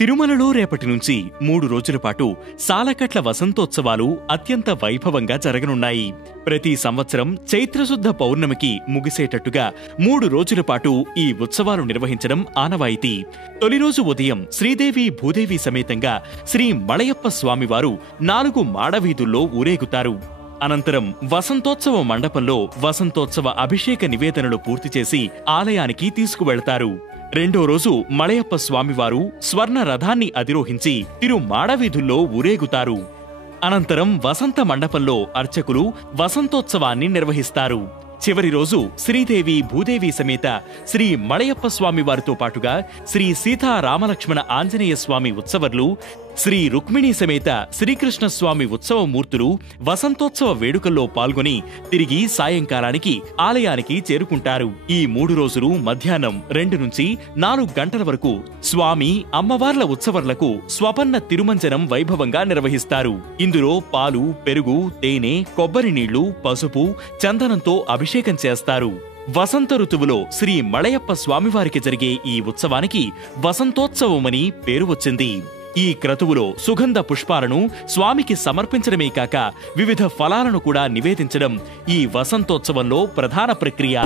తిరుమలలో రేపటి నుంచి 3 రోజుల పాటు సాలకట్ల వసంతోత్సవాలు అత్యంత వైభవంగా జరగనున్నాయి. ప్రతి సంవత్సరం చైత్రశుద్ధ పౌర్ణమికి ముగిసేటట్టుగా 3 రోజుల పాటు ఈ ఉత్సవాలు నిర్వహించడం ఆనవాయితీ. తొలి రోజు ఉదయం శ్రీదేవి భూదేవి సమేతంగా శ్రీ మలయప్ప స్వామివారు 4 మాడవీధుల్లో ఊరేగుతారు. అనంతరం వసంతోత్సవ మండపంలో వసంతోత్సవ అభిషేక నివేదనలు పూర్తి చేసి ఆలయానికి తీసుకువెళతారు. రెండో రోజు మలయప్ప స్వామివారు స్వర్ణ రథాన్ని అధిరోహించి తిరు మాడవీధుల్లో ఊరేగుతారు. అనంతరం వసంత మండపంలో అర్చకులు వసంతోత్సవాన్ని నిర్వహిస్తారు. చివరి రోజు శ్రీదేవి భూదేవి సమేత శ్రీ మలయప్ప స్వామివారితో పాటుగా శ్రీ సీతారామలక్ష్మణ ఆంజనేయ స్వామి ఉత్సవర్లు, శ్రీ రుక్మిణీ సమేత శ్రీకృష్ణ స్వామి ఉత్సవమూర్తులు వసంతోత్సవ వేడుకల్లో పాల్గొని తిరిగి సాయంకాలానికి ఆలయానికి చేరుకుంటారు. ఈ 3 రోజులు మధ్యాహ్నం 2 నుంచి 4 గంటల వరకు స్వామి అమ్మవార్ల ఉత్సవర్లకు స్వపన్న తిరుమంజనం వైభవంగా నిర్వహిస్తారు. ఇందులో పాలు, పెరుగు, తేనె, కొబ్బరి నీళ్లు, పసుపు, చందనంతో అభిషేకం చేస్తారు. వసంత ఋతువులో శ్రీ మలయప్ప స్వామివారికి జరిగే ఈ ఉత్సవానికి వసంతోత్సవమని పేరు వచ్చింది. ఈ క్రతువులో సుగంధ పుష్పాలను స్వామికి సమర్పించడమే కాక వివిధ ఫలాలను కూడా నివేదించడం ఈ వసంతోత్సవంలో ప్రధాన ప్రక్రియ.